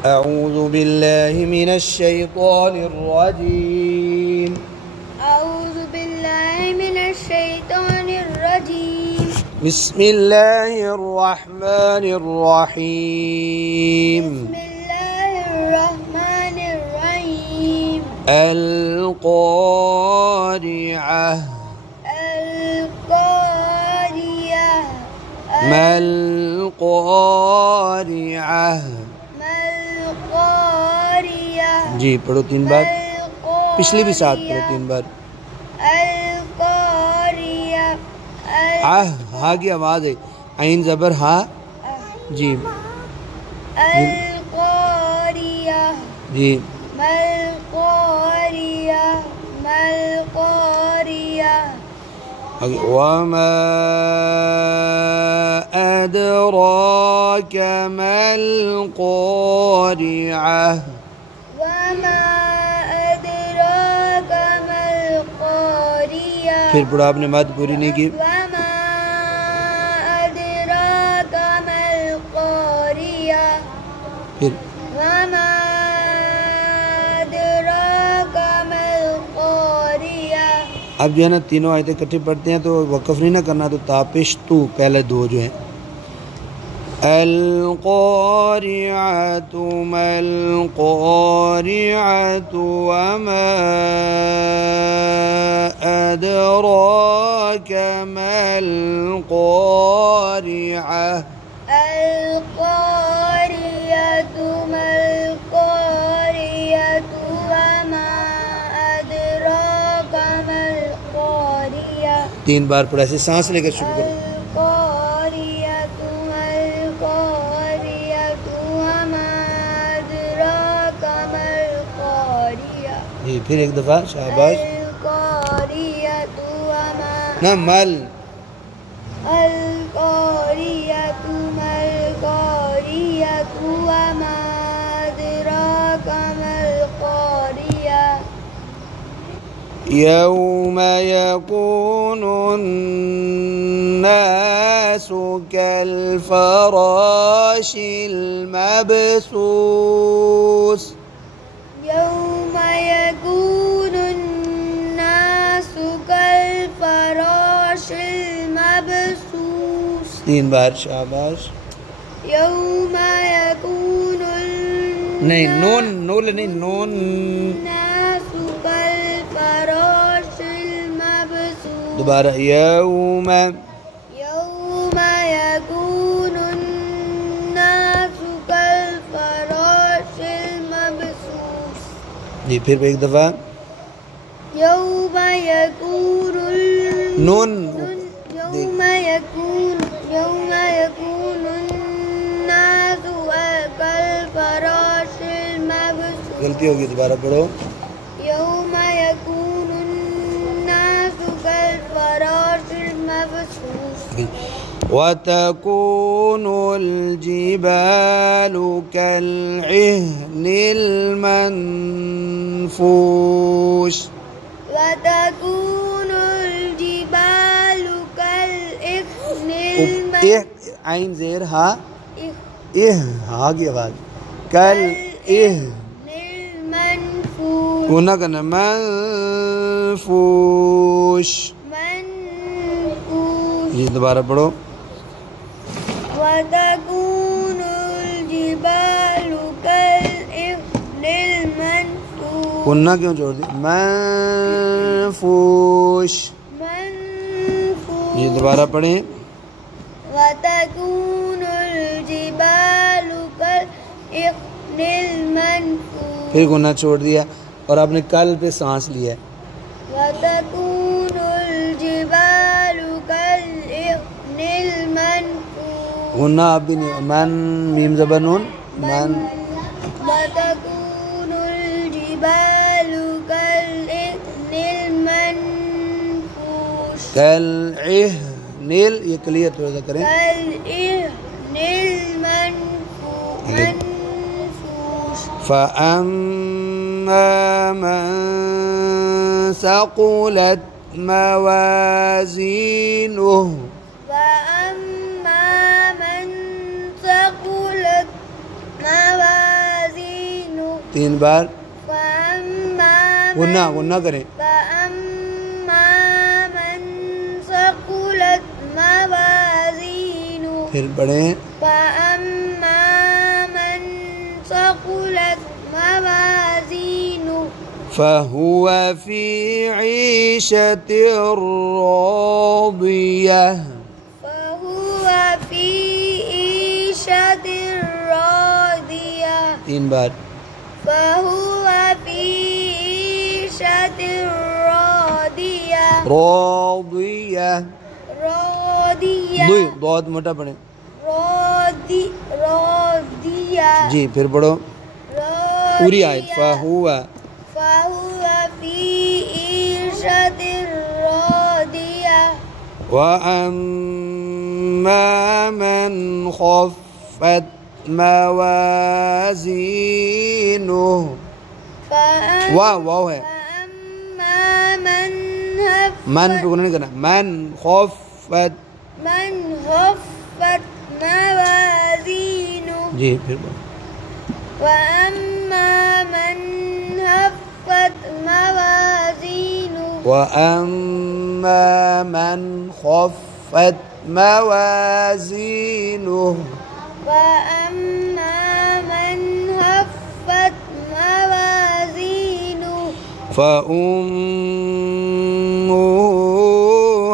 أعوذ بالله من الشيطان الرجيم أعوذ بالله من الشيطان الرجيم بسم الله الرحمن الرحيم بسم الله الرحمن الرحيم القارعة القارية ما القارعة ما القارية जी पढ़ो 3 बार, पिछली भी साथ पढ़ो 3 बार। القارية हा की आवाज़ है, आइन ज़बर हा जी القارية जी ما القارية ما القارية وما أدراك ما القارعة وما أدراك ما القارية फिर पढ़ो, आपने मत पूरी नहीं की। وما أدراك ما القارية फिर وما أدراك ما القارية अब जो है ना तीनों आयतें इकट्ठी पढ़ते हैं तो वक़्फ़ नहीं ना करना, तो तापिश तू पहले दो जो हैं القارعة ما القارعة وما أدراك ما القارعة القارية ما القارية وما أدراك ما القارية 3 बार पढ़ा, ऐसे सांस लेकर शुरू करो। القارية ما القارية وما أدراك ما القارية जी फिर एक दफ़ा, शाबाश। القارية وما ना मल القارية ما القارية وما أدراك ما القارية يوم يكون الناس كالفراش المبثوث يوم يكون الناس كالفراش المبثوث 3 बार, शाबाश। يوم يكون नहीं नून, नूल नहीं, नून الناس كالفراش المبثوث दोबारा। यौम يوم يكون الناس كالفراش المبثوث जी फिर एक दफ़ा। يوم يكون नून يوم يكون الناس كالفراش المبثوث गलती होगी, दोबारा पढ़ो। يوم يكون الناس كالفراش المبثوث وتكون الجبال كالعهن المنفوش وتكون الجبال كالعهن आइन ज़ेर हा हा की आवाज़ कल المنفوش गुना करना मनफूश। منفوش ये दोबारा पढ़ो। وتكون الجبال كالعهن المنفوش गुना क्यों जोड़ दी? मनफूश। منفوش ये दोबारा पढ़ें। وتكون الجبال كالعهن المنفوش फिर गुना छोड़ दिया और आपने कल पे सांस लिया है। وتكون الجبال كالعهن المنفوش गुना आप भी नहीं, मन मीम ज़बर नून मन। وتكون الجبال كالعهن المنفوش कल नील, ये क्लियर थोड़ा सा करें। كالعهن المنفوش فأما من ثقلت موازينه وأما من ثقلت موازينه 3 बार फअम्मा गुन्ना करें। फअम्मा मन सकुलत मवाज़ीनु। फिर पढ़ें। फअम्मा मन सकुलत मवाज़ीनु फहुव फी ईशतिर रादियह। फहुव फी ईशतिर रादियह। 3 बार फहुव फी ईशतिर रादियह। रादियह रादियह बहुत मोटा पढ़ें। रादियह जी फिर पढ़ो पूरी आयत। फहुव फहुव फी ईशतिर रादियह। वअम्मा मन खफ़्फ़त मवाज़ीनुह। वाव है फअम्मा मन पे गुना नहीं करना। मन खफ़्फ़त मवाज़ीनुह। जी फिर बोलो। वअम्मा मन खफ़्फ़त मवाज़ीनुह। वअम्मा मन खफ़्फ़त मवाज़ीनुह। वअम्मा मन खफ़्फ़त मवाज़ीनुह। फउम्मुहु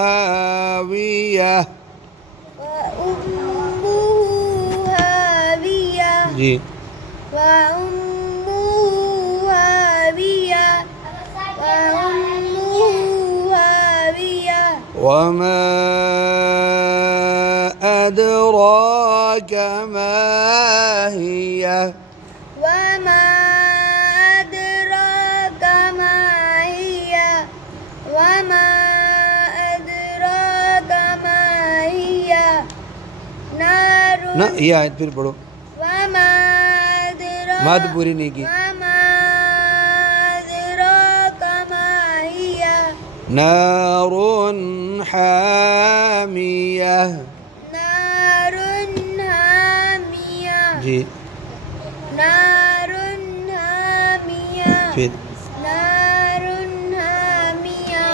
हावियह। फउम्मुहु हावियह। जी फउम्मुहु हावियह। फउम्मुहु हावियह। वमा अदराक मा हिया। वमा अदराक मा हिया। वमा अदराक मा हिया। नारुन ना ये आयत फिर पढ़ो। वमा अदराक मद पूरी नहीं की। वमा अदराक मा हिया। नारुन हामियह। नारुन हामिया। जी नारुन हामिया। फिर नारुन हामिया।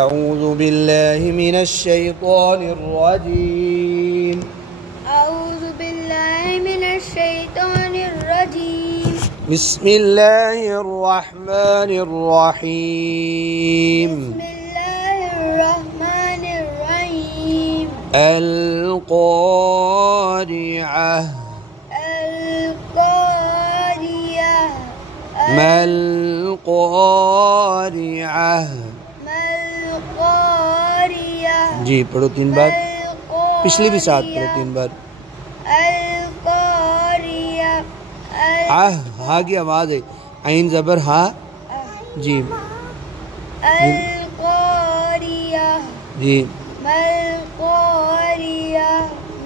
अऊज़ु बिल्लाहि मिनश शैतानिर रजीम। अऊज़ु बिल्लाहि मिनश शैतानिर रजीम। बिस्मिल्लाहिर रहमानिर रहीम। बिस्मिल्लाहिर रहमानिर रहीम। अल क़ारिअह। अल क़ारिअह। मल क़ारिअह। मल क़ारिअह। जी पढ़ो 3 बार। पिछली भी साथ पढ़ो 3 बार। अल क़ारिअह। आह हा की आवाज़ है। आइन ज़बर हा। जी अल क़ारिअह। जी मल क़ारिअह।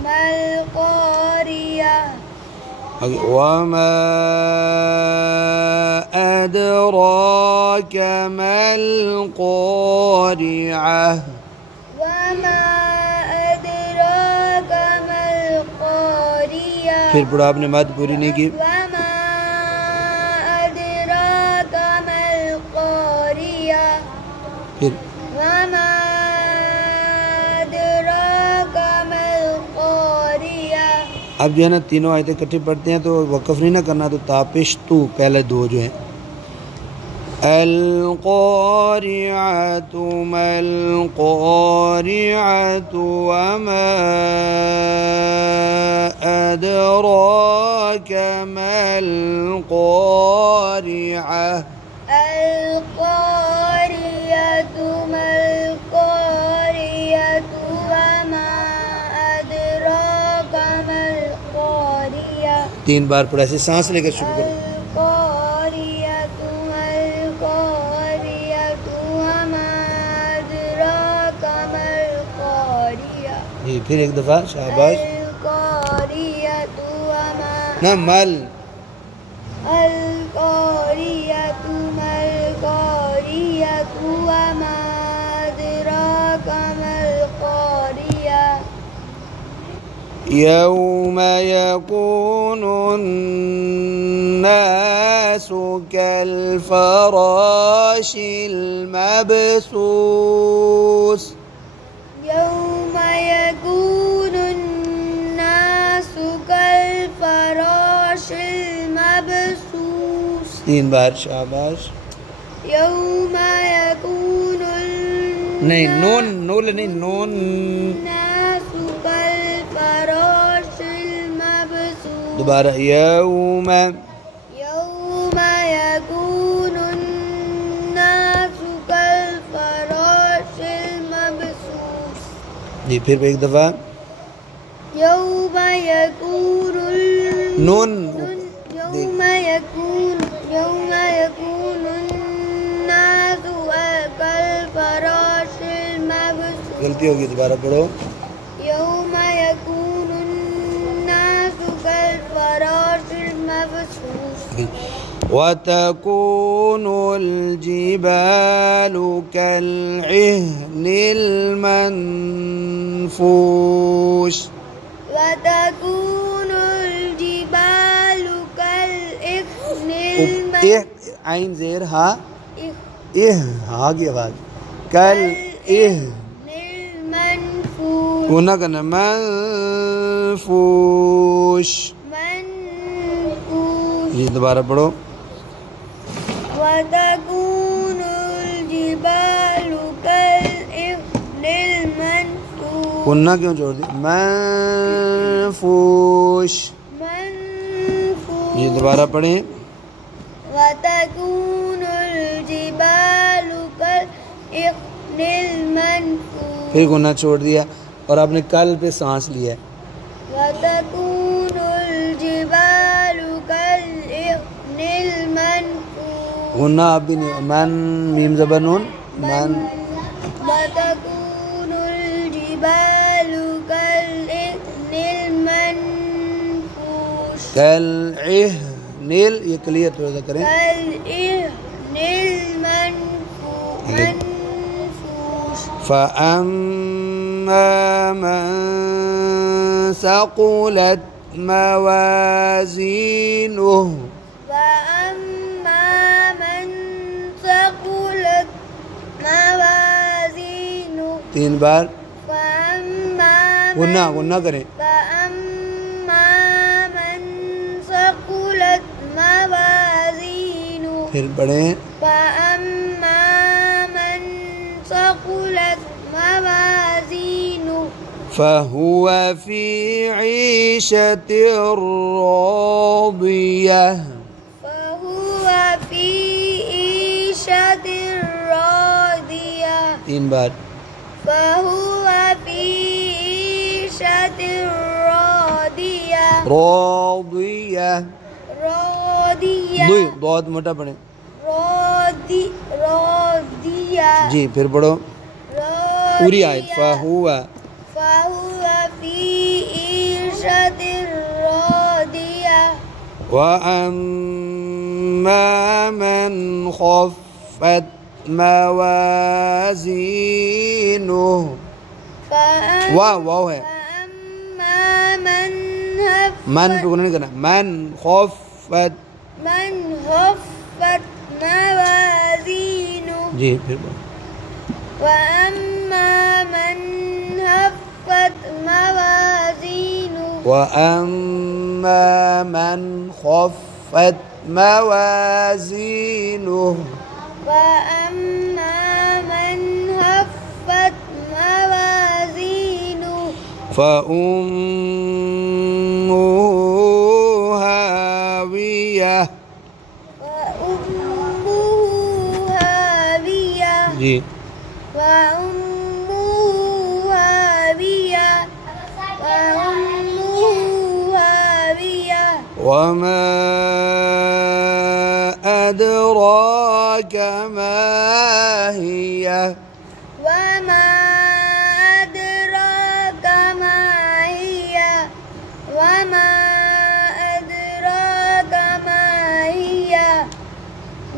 मल क़ारिअह। वमा अदराक मल क़ारिअह। वमा अदराक मल क़ारिअह। फिर पढ़ो आपने मद पूरी नहीं की। वमा अदराक मल क़ारिअह। फिर वमा अदराक मल क़ारिअह। अब जो है ना तीनों आयतें इकट्ठी पढ़ते हैं तो वक़फ़ नहीं ना करना। तो तापिश तू पहले 2 जो है। अल क़ारिअतु मल क़ारिअतु वमा अदराक मल क़ारिअह। अल क़ारिअतु मल क़ारिअतु वमा अदराक मल क़ारिअह। 3 बार पढ़ा ऐसे सांस लेकर शुरू करो। अल क़ारिअतु मल क़ारिअतु वमा अदराक मल क़ारिअह। जी फिर एक दफ़ा शाबाश। अल क़ारिअतु वमा ना मल। अल क़ारिअतु मल क़ारिअतु वमा अदराक मल क़ारिअह। यौम यकूनुन्नासु कल्फराशिल मबसूस। यौम यकूनुन्नासु कल्फराशिल मबसूस। 3 बार, शाबाश। यौम यकूनुन नहीं, नून नूल नहीं, नून। नासु कल्फराशिल मबसूस। दोबारा, यौम यकूनुन्नासु कल्फराशिल मबसूस। जी, फिर एक दफा। यौम यकूनुल नून यौम यकूनुन्नासु कल्फराशिल मबसूस। गलती होगी, दोबारा पढ़ो। यौम यकूनुन्नासु कल्फराशिल मबसूस। वतकूनुल जिबालु कल्इहनिल मनफूश। वतकूनुल जिबालु कल्इहनिल आइन ज़ेर हा, इह हा की आवाज, कल इह मनफूश। गुना करना, मनफूश। ये दोबारा पढ़ो। वतकूनुल जिबालु कल्इहनिल मनफूश। गुना क्यों जोड़ दी? मनफूश। ये दोबारा पढ़ें। वतकूनुल जिबालु कल्इहनिल मनफूश। फिर गुना छोड़ दिया और आपने कल पे सांस लिया। वतकूनुल जिबालु कल्इहनिल मनफूश। गुना आप भी नहीं, मन मीम ज़बर नून, मन। वतकूनुल जिबालु कल्इहनिल मनफूश। कल्इहनिल, ये क्लियर थोड़ा करें। कल्इहनिल मनफूश। फ़अम्मा मन सक़ुलत मवाज़ीनुहु। वअम्मा मन सक़ुलत मवाज़ीनुहु। 3 बार। वअम्मा गुन्ना करें। वअम्मा मन सक़ुलत मवाज़ीनुहु। फिर पढ़ें। वअम्मा मन सक़ुलत मवाज़ीनुहु। फहुव फी ईशतिर रादियह। फहुव फी ईशतिर रादियह। 3 बार। फहुव फी ईशतिर रादियह। रादियह, रादियह। बहुत मोटा पढ़ें। रादियह। जी, फिर पढ़ो पूरी आयत। फहुव फहुव फी ईशतिर रादियह। वअम्मा मन खफ़्फ़त मवाज़ीनुहु। वाव है, मन पे गुना नहीं करना। मन खफ़्फ़त मवाज़ीनुहु। जी, फिर वअम्मा मन खफ़्फ़त मवाज़ीनुहु। वअम्मा मन खफ़्फ़त मवाज़ीनुहु। वअम्मा मन खफ़्फ़त मवाज़ीनुहु। फउम्मुहु हावियह। वउम्मुहु हावियह। जी, वउम्मुहु हावियह। वउम्मुहु हावियह। वमा अदराक मा हियह। वमा अदराक मा हियह। वमा अदराक मा हियह।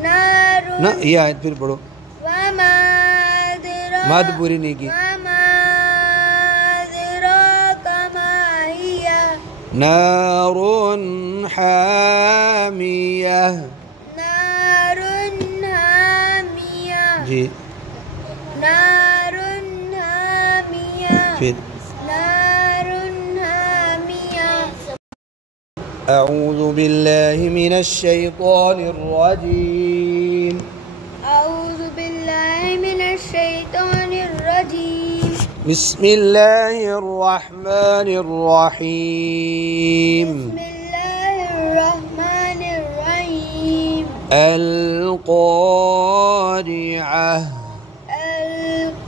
नारुन। ना, ये आयत फिर पढ़ो। वमा अदराक मद पूरी नहीं की। वमा अदराक मा हियह। नार हामिया। नार हामिया। जी। नार हामिया। फिर नार हामिया। अऊज़ु बिल्लाहि मिनश शैतानिर रजीम। अऊज़ु बिल्लाहि मिनश शैतानिर रजीम। बिस्मिल्लाहिर रहमानिर रहीम। बिस्मिल्लाहिर रहमानिर रहीम। अल क़ारिअह। अल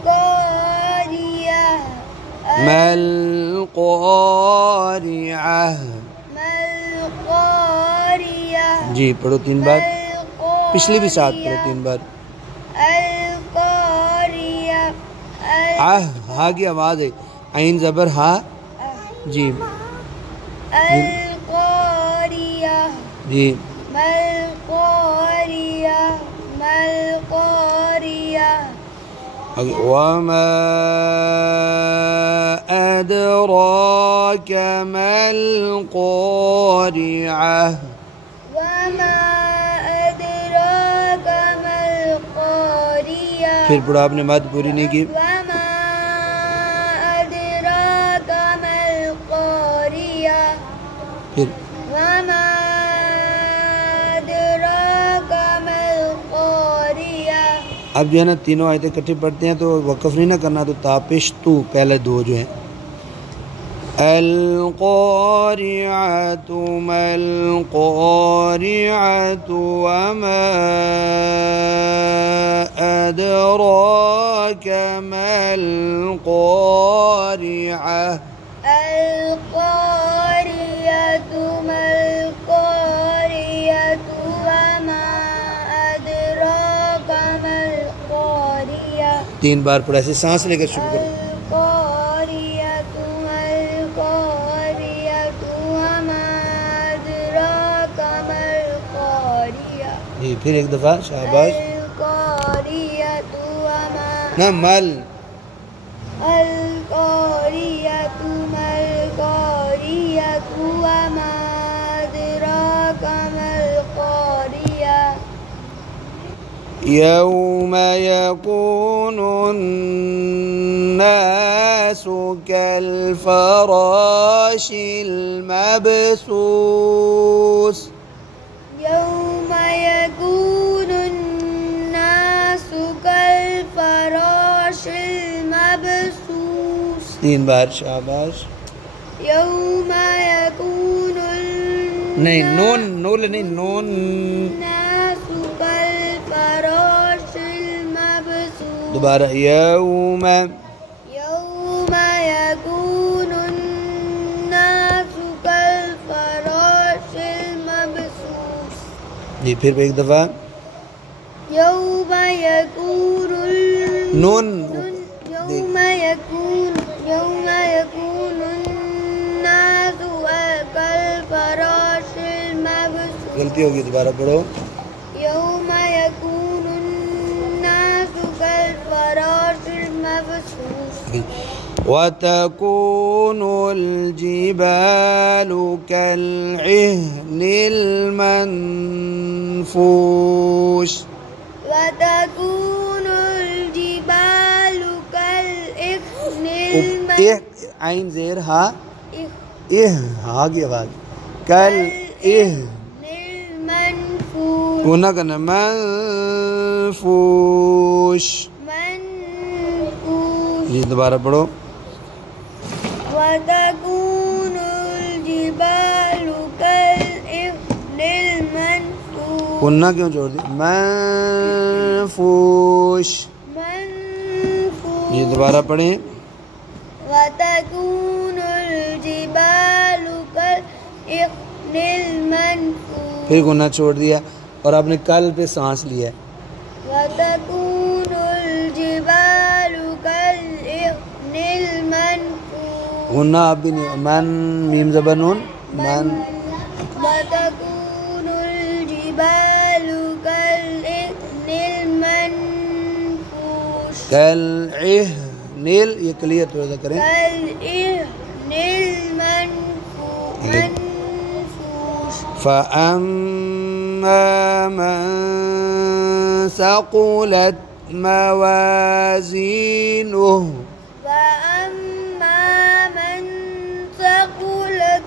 क़ारिअह। मल क़ारिअह। मल क़ारिअह। जी पढ़ो 3 बार, पिछली भी साथ पढ़ो 3 बार। अल क़ारिअह। आह हा की आवाज़ है, आइन ज़बर हा। जी अल क़ारिअह। जी। मल क़ारिअह। मल क़ारिअह। वमा अदराक मल क़ारिअह। वमा अदराक मल क़ारिअह। फिर पढ़ो, आपने मद पूरी नहीं की। वमा अदराक मल क़ारिअह। फिर वमा अदराक मल क़ारिअह। अब जो है ना तीनों आयतें इकट्ठी पढ़ते हैं तो वक़फ़ नहीं ना करना, तो तापिश तू पहले 2 जो है। अल क़ारिअतु मल क़ारिअतु वमा अदराक मल क़ारिअह। अल क़ारिअतु मल क़ारिअतु वमा अदराक मल क़ारिअह। 3 बार पढ़ा, ऐसे सांस लेकर शुरू अल करो। क़ारिअतु मल क़ारिअतु वमा अदराक मल क़ारिअह। जी फिर एक दफ़ा, शाबाश। अल क़ारिअतु वमा ना मल। अल क़ारिअतु मल क़ारिअतु वमा अदराक मल क़ारिअह। यौम यकूनुन्नासु कल्फ़राशिल मबसूस। यौम यकूनुन्नासु कल्फ़राशिल मबसूस। 3 बार, शाबाश। यौम यकूनुन नहीं नून, नूल नहीं, नून। नासु कल्फ़राशिल मबसूस। दोबारा यौम। यौम यकूनुन्नासु कल्फ़राशिल मबसूस। जी फिर एक दफ़ा। यौम यकूनुन नून। यौम यकूनुन्नासु कल्फ़राशिल मबसूस। गलती होगी, दोबारा पढ़ो। यौम यकूनुन्नासु कल्फ़राशिल मबसूस। वतकूनुल जिबालु कल्इहनिल मनफूश। वतकूनुल जिबालु कल्इहनिल आइन ज़ेर हा। इह हा की आवाज़। कल इह मनफूश। गुना करना, मनफूश। मनफूश। जी दोबारा पढ़ो। वतकूनुल जिबालु कल्इहनिल मनफूश। गुना क्यों जोड़ दी? मनफूश। मनफूश। जी दोबारा पढ़ें। वतकूनुल जिबालु कल्इहनिल मनफूश। फिर गुना छोड़ दिया और आपने कल पे सांस लिया। वतकूनुल जिबालु कल्इहनिल मनफूश। गुना आप भी नहीं। मन मीम ज़बर नून मन। वतकूनुल जिबालु कल्इहनिल मनफूश। कल्इहनिल, ये क्लियर थोड़ा सा करें। कल्इहनिल मनफूश। منفوش فأما من ثقلت موازينه فأما من ثقلت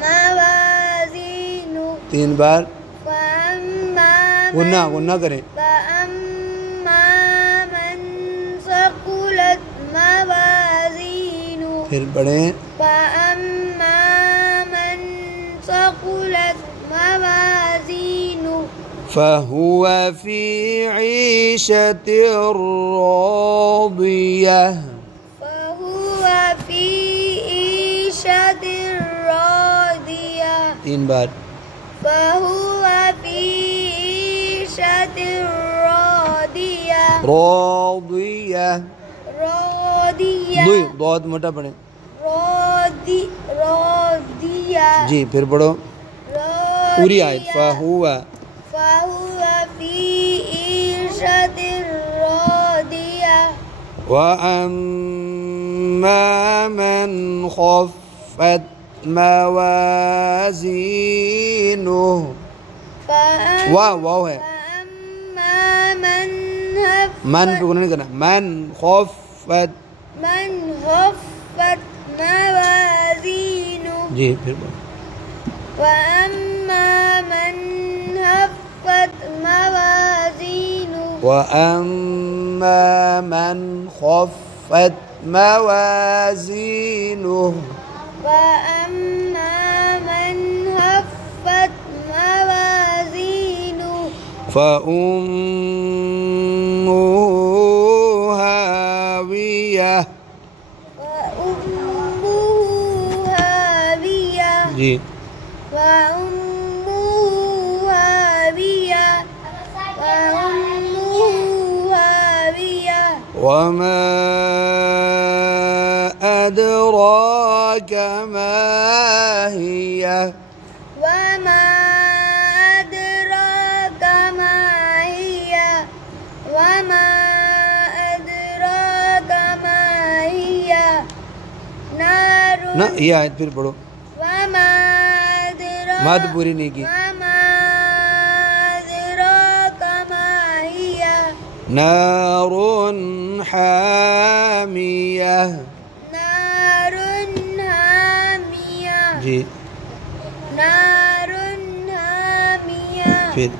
موازينه 3 बार فأما गुन्ना करें فأما من ثقلت موازينه फिर पढ़ें فأما من ثقلت موازينه فهو في عيشة راضية فهو في عيشة راضية 3 बार فهو في عيشة راضية راضية راضية बहुत मोटा पढ़ें راضية जी फिर पढ़ो पूरी आयत راضية فهو فهو في عيشة راضية وأما من خفت موازينه वाव है فأما من मन पे गुना नहीं करना मन खौफत من خفت موازينه जी फिर बोलो وأما من خفت موازينه وأما من خفت موازينه وأما من خفت موازينه فأمه هاوية وأمه هاوية जी وأمه هاوية وأمه هاوية وما أدراك ما هي وما أدراك ما هي وما أدراك ما هي نار ना ये आयत फिर पढ़ो وما أدراك मद पूरी नहीं की وما أدراك ما هي نار حامية نار حامية जी نار حامية फिर